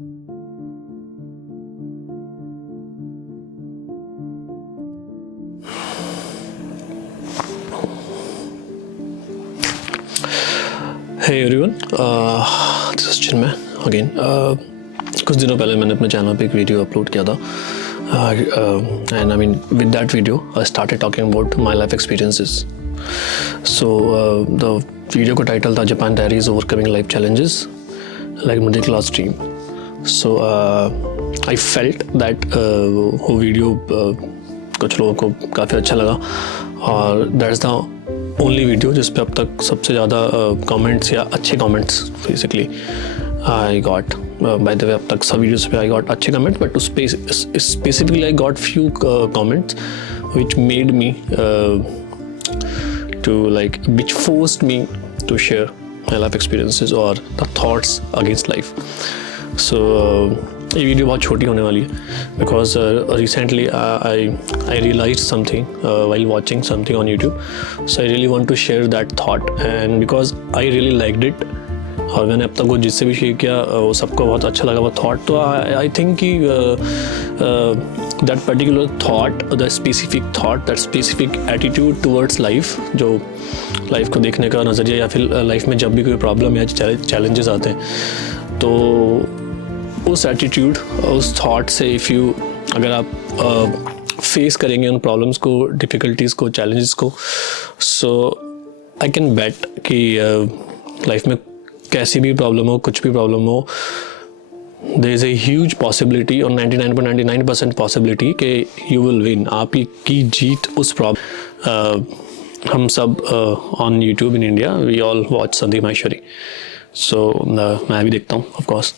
Hey everyone, this is Chinmay again. कुछ दिनों पहले मैंने अपने चैनल पे एक वीडियो अपलोड किया था and I mean with that video I started talking about my life experiences. So the video का टाइटल था Japan Diaries Overcoming Life Challenges like Middle Class Dream. So I felt that वो video कुछ लोगों को काफ़ी अच्छा लगा और that's the ओनली वीडियो जिस पे अब तक सबसे ज़्यादा कमेंट्स या अच्छे comments basically I got. By the way अब तक सब वीडियोस पे आई गॉट अच्छे कमेंट्स, बट उस पे specifically I got few comments which made me to like which forced me to share my life experiences और the thoughts against life. So ये video बहुत छोटी होने वाली है because recently I realise something while watching something on YouTube. So I really want to share that thought and because I really liked it और मैंने अब तक वो जिससे भी शेयर किया वो सबको बहुत अच्छा लगा वो थाट. तो आई थिंक कि that particular thought, the specific thought, that specific attitude towards life, जो लाइफ को देखने का नज़रिया या फिर लाइफ में जब भी कोई प्रॉब्लम या चैलेंजेस आते हैं तो उस एटीट्यूड, उस थॉट से इफ़ यू अगर आप फेस करेंगे उन प्रॉब्लम्स को, डिफ़िकल्टीज़ को, चैलेंजेस को, सो आई कैन बेट कि लाइफ में कैसी भी प्रॉब्लम हो, कुछ भी प्रॉब्लम हो, there is a huge possibility और 99.99% पॉसिबिलिटी कि यू विल विन. आप की जीत उस प्रॉब्लम. हम सब on YouTube in India we all watch Sandeep Maheshwari. So मैं भी देखता हूँ ऑफकोर्स.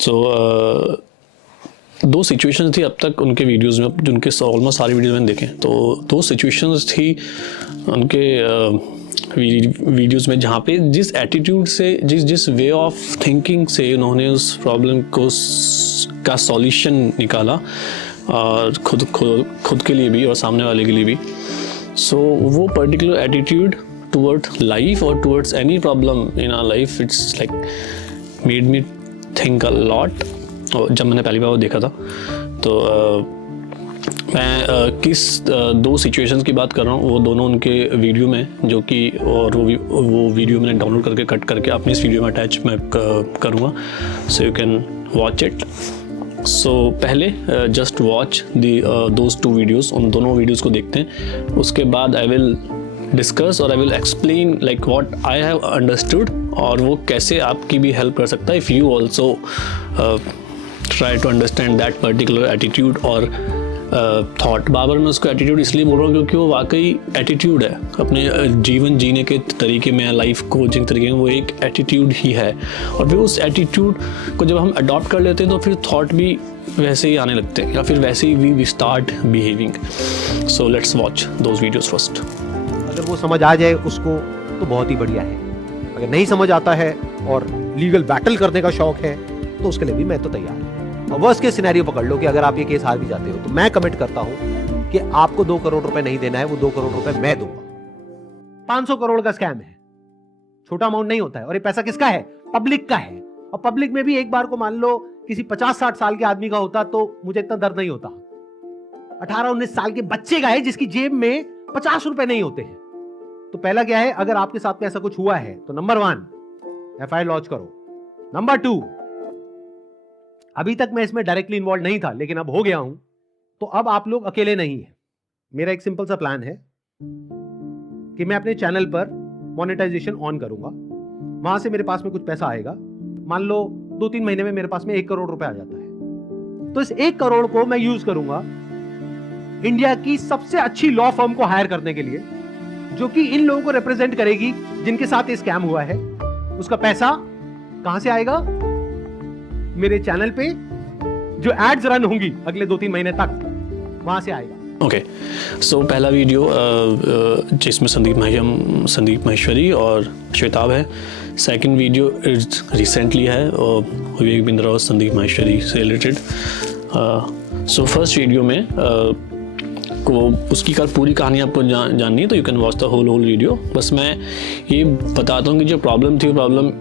सो दो सिचुएशंस थी अब तक उनके वीडियोज़ में, जिनके ऑलमोस्ट सारे वीडियोज़ मैंने देखे. तो दो सिचुएशंस थी उनके वीडियोज़ में जहाँ पे जिस एटीट्यूड से, जिस वे ऑफ थिंकिंग से उन्होंने उस प्रॉब्लम को का सॉल्यूशन निकाला और खुद के लिए भी और सामने वाले के लिए भी. सो वो पर्टिकुलर एटीट्यूड टूवर्ड लाइफ और towards any problem in our life, it's like made me think a lot. और जब मैंने पहली बार वो देखा था तो मैं किस दो सिचुएशंस की बात कर रहा हूँ वो दोनों उनके वीडियो में, जो कि और वो वीडियो मैंने डाउनलोड करके कट करके अपनी इस वीडियो में अटैच मैं करूँगा, so you can watch it. So पहले just watch those two videos, उन दोनों वीडियोज़ को देखते हैं. उसके बाद आई विल डिस्कस और I will explain like what I have understood और वो कैसे आपकी भी हेल्प कर सकता है if you also try to understand that particular attitude और थॉट. बार मैं उसको एटीट्यूड इसलिए बोल रहा हूँ क्योंकि वो वाकई एटीट्यूड है अपने जीवन जीने के तरीके में, लाइफ को जिन तरीके में, वो एक एटीट्यूड ही है. और फिर उस एटीट्यूड को जब हम अडॉप्ट कर लेते हैं तो फिर थॉट भी वैसे ही आने लगते हैं या फिर वैसे ही we start behaving. So let's watch those videos first. अगर वो समझ आ जाए उसको तो बहुत ही बढ़िया है. अगर नहीं समझ आता है और लीगल बैटल करने का शौक है तो उसके लिए भी मैं तो तैयार हूं. और वर्स्ट केस सिनेरियो पकड़ लो कि अगर आप ये केस हार भी जाते हो तो मैं कमिट करता हूं कि आपको 2 करोड़ रुपए नहीं देना है, वो 2 करोड़ रुपए मैं दूंगा. 500 करोड़ का स्कैम है, छोटा अमाउंट नहीं होता है. और ये पैसा किसका है? पब्लिक का है. और पब्लिक में भी एक बार को मान लो किसी 50-60 साल के आदमी का होता तो मुझे इतना दर्द नहीं होता. 18-19 साल के बच्चे का है जिसकी जेब में 50 रुपए नहीं होते हैं. तो पहला क्या है, अगर आपके साथ में ऐसा कुछ हुआ है तो नंबर 1 एफआईआर लॉन्च करो. नंबर 2, अभी तक मैं इसमें डायरेक्टली इन्वॉल्व नहीं था लेकिन अब हो गया हूं, तो अब आप लोग अकेले नहीं है. मेरा एक सिंपल सा प्लान है कि मैं अपने चैनल पर मोनेटाइजेशन ऑन करूंगा. वहां से मेरे पास में कुछ पैसा आएगा. मान लो 2-3 महीने में मेरे पास में 1 करोड़ रुपए आ जाता है. तो इस 1 करोड़ को मैं यूज करूंगा इंडिया की सबसे अच्छी लॉ फर्म को हायर करने के लिए, जो कि इन लोगों को रिप्रेजेंट करेगी जिनके साथ ये स्कैम हुआ है. उसका पैसा कहां से आएगा? मेरे चैनल पे जो एड्स रन होंगी अगले 2-3 महीने तक, वहां से आएगा. ओके. सो पहला वीडियो जिसमें संदीप माहेश्वरी और श्वेताब है. सेकंड वीडियो रिसेंटली है और विवेक बिंद्रा और संदीप माहेश्वरी से रिलेटेड. सो फर्स्ट वीडियो में को उसकी पूरी कहानी आपको जाननी है तो you can watch the whole video. बस मैं ये बताता हूँ कि जो प्रॉब्लम थी वो प्रॉब्लम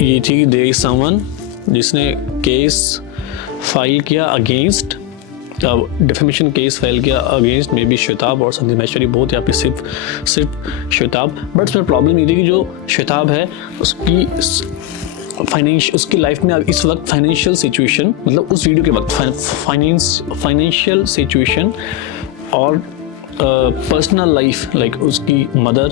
ये थी कि देयर इज समवन जिसने केस फाइल किया अगेंस्ट, डिफेमेशन केस फाइल किया अगेंस्ट मे बी श्वेताब और संदीप माहेश्वरी बोथ, या फिर सिर्फ श्वेताब। बट उसमें प्रॉब्लम ये थी कि जो श्वेताब है उसकी लाइफ में इस वक्त फाइनेंशियल सिचुएशन, मतलब उस वीडियो के वक्त फाइनेंशियल सिचुएशन और पर्सनल लाइफ, लाइक उसकी मदर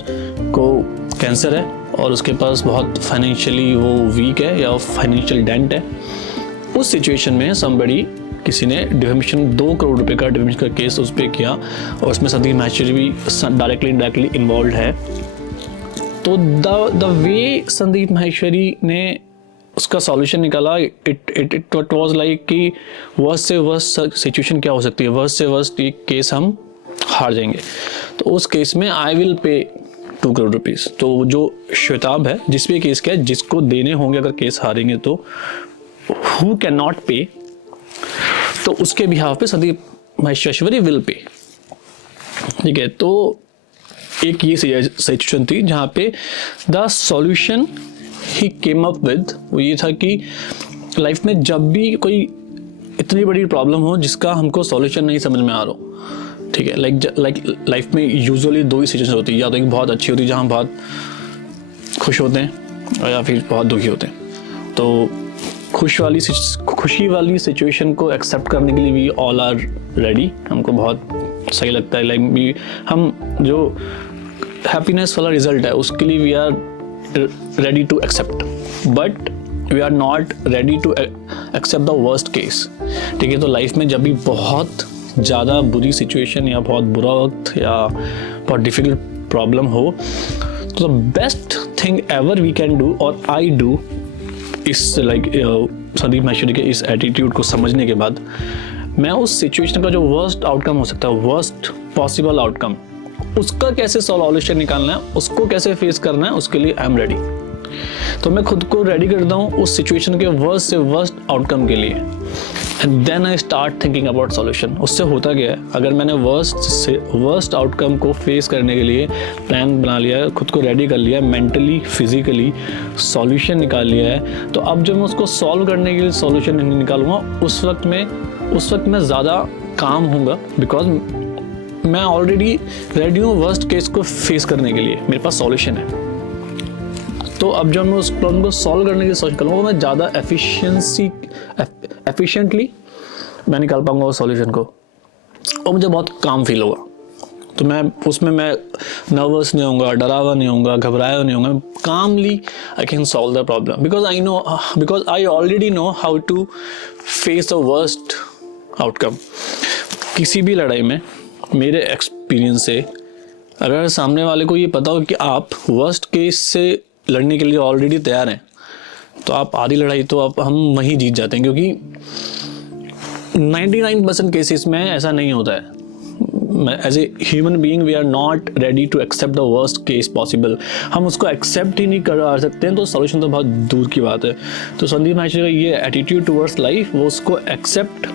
को कैंसर है और उसके पास बहुत फाइनेंशियली वो वीक है या फाइनेंशियल डेंट है। उस सिचुएशन में somebody, किसी ने डिफेमेशन 2 करोड़ रुपए का डिफेमेशन का केस उस पर किया और उसमें संदीप माहेश्वरी भी डायरेक्टली इन्वॉल्व है। तो द वे संदीप माहेश्वरी ने उसका सॉल्यूशन निकाला, इट वाज लाइक कि वर्स्ट से वर्स्ट सिचुएशन क्या हो सकती है, वर्स्ट से वर्स्ट ये केस हम हार जाएंगे, तो उस केस में आई विल पे 2 करोड़ रुपीज़। तो जो श्वेताब है जिस पे केस किया, जिसको देने होंगे अगर केस हारेंगे, तो हु कैन नॉट पे, तो उसके बिहाफ पे संदीप माहेश्वरी विल पे। ठीक है, तो एक ये सिचुएशन थी जहाँ पे the solution he came up with वो ये था कि लाइफ में जब भी कोई इतनी बड़ी प्रॉब्लम हो जिसका हमको सॉल्यूशन नहीं समझ में आ रहा हो, ठीक है, लाइक लाइफ में यूजुअली 2 ही सिचुएशन होती है, या तो एक बहुत अच्छी होती है जहाँ बहुत खुश होते हैं, और या फिर बहुत दुखी होते हैं। तो खुशी वाली सिचुएशन को एक्सेप्ट करने के लिए वी ऑल आर रेडी, हमको बहुत सही लगता है, लाइक हम जो हैप्पीनेस वाला रिजल्ट है उसके लिए we are ready to accept, but we are not ready to accept the worst case. ठीक है, तो लाइफ में जब भी बहुत ज़्यादा बुरी सिचुएशन या बहुत बुरा वक्त या बहुत डिफिकल्ट प्रॉब्लम हो, तो the best thing ever we can do और आई डू इस लाइक संदीप माहेश्वरी के इस एटीट्यूड को समझने के बाद, मैं उस सिचुएशन का जो वर्स्ट आउटकम हो सकता है, वर्स्ट पॉसिबल आउटकम, उसका कैसे सॉल्यूशन निकालना है, उसको कैसे फेस करना है, उसके लिए आई एम रेडी। तो मैं खुद को रेडी करता हूँ उस सिचुएशन के वर्स्ट से वर्स्ट आउटकम के लिए, and then I start thinking about solution. उससे होता क्या है, अगर मैंने वर्स्ट से वर्स्ट आउटकम को फेस करने के लिए प्लान बना लिया है, खुद को रेडी कर लिया है, मेंटली फिजिकली सॉल्यूशन निकाल लिया है, तो अब जब मैं उसको सॉल्व करने के लिए सॉल्यूशन निकालूंगा, उस वक्त मैं ज़्यादा काम होऊंगा, बिकॉज मैं ऑलरेडी रेडी हूँ वर्स्ट केस को फेस करने के लिए, मेरे पास सॉल्यूशन है। तो अब जब मैं उस प्रॉब्लम को सॉल्व करने की सोच करूँगा, मैं ज़्यादा एफिशिएंटली मैं निकाल पाऊंगा उस सॉल्यूशन को, और मुझे बहुत काम फील होगा। तो मैं नर्वस नहीं होऊंगा, डरावा नहीं होऊंगा, घबराया नहीं होऊंगा, calmly I can solve the problem, because I already know how to face the worst outcome. किसी भी लड़ाई में मेरे एक्सपीरियंस से, अगर सामने वाले को ये पता हो कि आप वर्स्ट केस से लड़ने के लिए ऑलरेडी तैयार हैं, तो आप आधी लड़ाई तो हम वहीं जीत जाते हैं, क्योंकि 99% केसेस में ऐसा नहीं होता है। As a human being we are not ready to accept the worst case possible, हम उसको एक्सेप्ट ही नहीं कर सकते हैं, तो सॉल्यूशन तो बहुत दूर की बात है। तो संदीप माहेश्वरी का ये एटीट्यूड टुवर्ड्स लाइफ, वो उसको एक्सेप्ट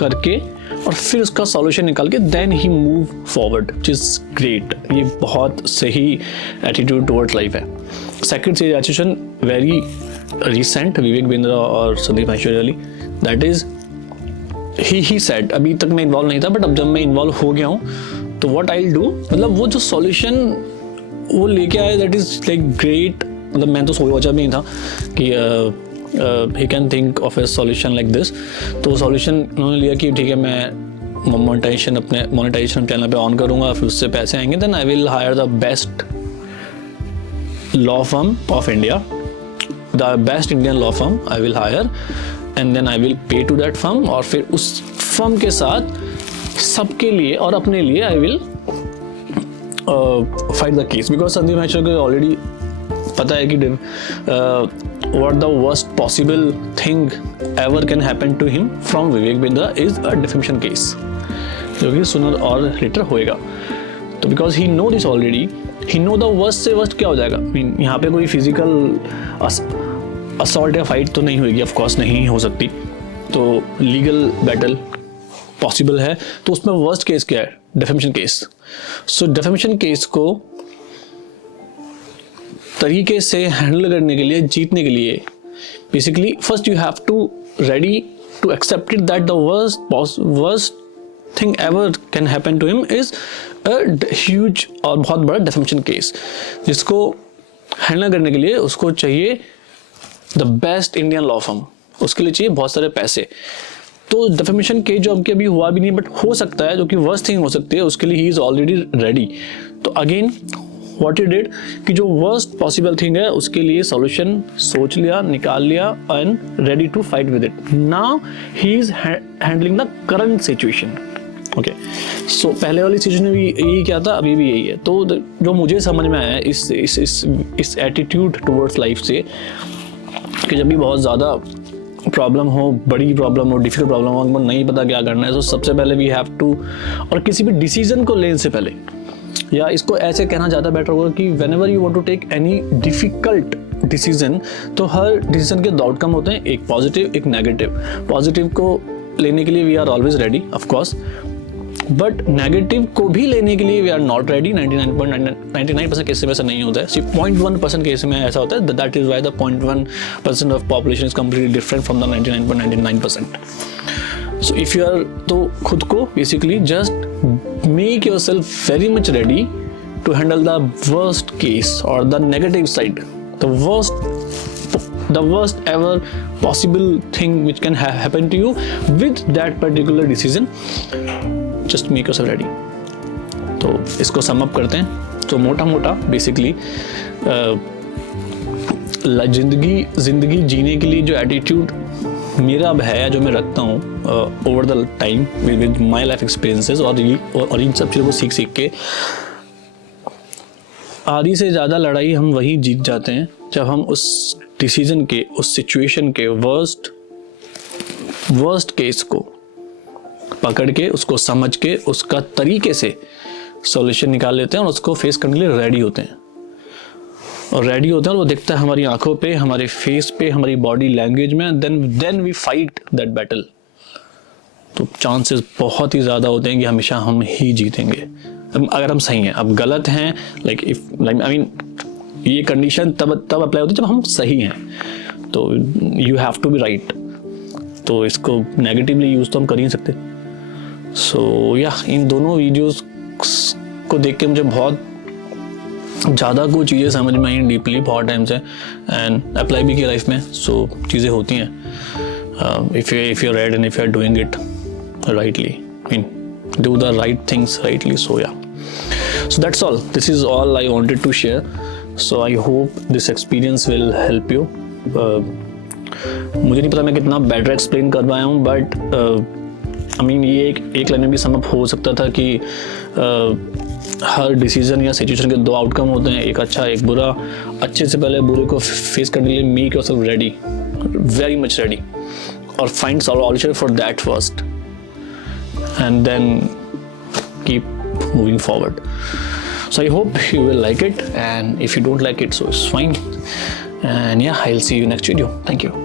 करके और फिर उसका सॉल्यूशन निकाल के देन ही move forward, which is great. ये बहुत सही एटीट्यूड टुवर्ड्स लाइफ है। Second situation very recent, Vivek Bindra और संदीप माहेश्वरी वाली, दैट इज ही सेड, अभी तक मैं इन्वॉल्व नहीं था, बट अब जब मैं इन्वॉल्व हो गया हूँ, तो व्हाट आई डू, मतलब वो जो सॉल्यूशन वो लेके आए, दैट इज लाइक ग्रेट। मतलब मैं तो सोचा भी नहीं था कि he can think of a solution like this। तो सॉल्यूशन उन्होंने लिया कि ठीक है, मैं मोनेटाइजेशन चैनल पे ऑन करूँगा, फिर उससे पैसे आएंगे, then I will hire the best law firm of India, the best Indian law firm I will hire, and then I will pay to that firm, और फिर उस फर्म के साथ सबके लिए और अपने लिए I will fight the case, because Sandeep Maheshwari को ऑलरेडी पता है कि what the worst possible thing ever can happen to him from Vivek Bindra is a defamation case, जो कि sooner or later होएगा। तो because he know this already, he know the worst से worst क्या हो जाएगा। I mean, यहाँ पे कोई physical assault या fight तो नहीं होगी, of course नहीं हो सकती, तो legal battle possible है, तो उसमें worst case क्या है, defamation case। So defamation case को तरीके से हैंडल करने के लिए, जीतने के लिए basically first you have to ready to accept it that the worst thing ever can happen to him is a huge और बहुत बड़ा defamation case, जिसको हैंडल करने के लिए उसको चाहिए the best Indian law firm, उसके लिए चाहिए बहुत सारे पैसे। तो डेफेमेशन केस जो अभी हुआ भी नहीं, बट हो सकता है, जो कि वर्स्ट थिंग हो सकती है, उसके लिए ही इज ऑलरेडी रेडी। तो अगेन व्हाट ही डिड कि जो वर्स्ट पॉसिबल थिंग है उसके लिए सॉल्यूशन सोच लिया, निकाल लिया and ready to fight with it. Now he is handling the current situation. Okay, so पहले वाली सिचुएशन में भी यही क्या था, अभी भी यही है। तो जो मुझे समझ में आया इस एटीट्यूड टुवर्ड्स लाइफ से कि जब भी बहुत ज़्यादा प्रॉब्लम हो, बड़ी प्रॉब्लम हो, डिफिकल्ट प्रॉब्लम हो, हमको नहीं पता क्या करना है, तो सबसे पहले वी हैव टू, और किसी भी डिसीजन को लेने से पहले, या इसको ऐसे कहना ज़्यादा बेटर होगा कि whenever you want to take any difficult decision, तो हर डिसीजन के दो आउटकम होते हैं, एक पॉजिटिव एक नेगेटिव। पॉजिटिव को लेने के लिए we are always ready of course, but negative को भी लेने के लिए we are not ready. 99% case में ऐसा नहीं होता है, सिर्फ 0.1% केस में ऐसा होता है। That is why the 0.1% of population is completely different from the 99.99%। So if you are, तो खुद को basically just make yourself very much ready to handle the worst case और the negative side, the worst ever possible thing which can happen to you with that particular decision. Just make yourself ready. तो इसको sum up करते हैं। तो मोटा मोटा basically जिंदगी जीने के लिए जो एटीट्यूड मेरा अब है, जो मैं रखता हूँ over the time with my life experiences, और इन सब चीज़ों को सीख के आधी से ज़्यादा लड़ाई हम वही जीत जाते हैं जब हम उस डिसीजन के, उस सिचुएशन के वर्स्ट केस को पकड़ के, उसको समझ के, उसका तरीके से सॉल्यूशन निकाल लेते हैं और उसको फेस करने के लिए रेडी होते हैं। और वो दिखता है हमारी आंखों पे, हमारे फेस पे, हमारी बॉडी लैंग्वेज में। Then we fight that battle. तो चांसेस बहुत ही ज़्यादा होते हैं कि हमेशा हम ही जीतेंगे अगर हम सही हैं। अब गलत हैं, ये कंडीशन तब अप्लाई होती है जब हम सही हैं। तो you have to be right. तो इसको नेगेटिवली यूज़ तो हम कर ही नहीं सकते। सो इन दोनों वीडियोस को देख के मुझे बहुत ज़्यादा कुछ चीज़ें समझ में आई डीपली बहुत टाइम से, एंड अप्लाई भी किया लाइफ में। सो चीज़ें होती हैं if you are red and if you are doing it rightly, do the right things rightly. So that's all. This is all I wanted to share. So I hope this experience will help you. मुझे नहीं पता मैं कितना better explain कर पाया हूँ, but ये एक लाइन में भी समअप हो सकता था कि हर डिसीजन या सिचुएशन के दो आउटकम होते हैं, एक अच्छा एक बुरा। अच्छे से पहले बुरे को फेस करने के लिए make yourself ready, very much ready, और find solution for that first, and then keep moving forward. So I hope you will like it, and if you don't like it, so it's fine. And I'll see you next video. Thank you.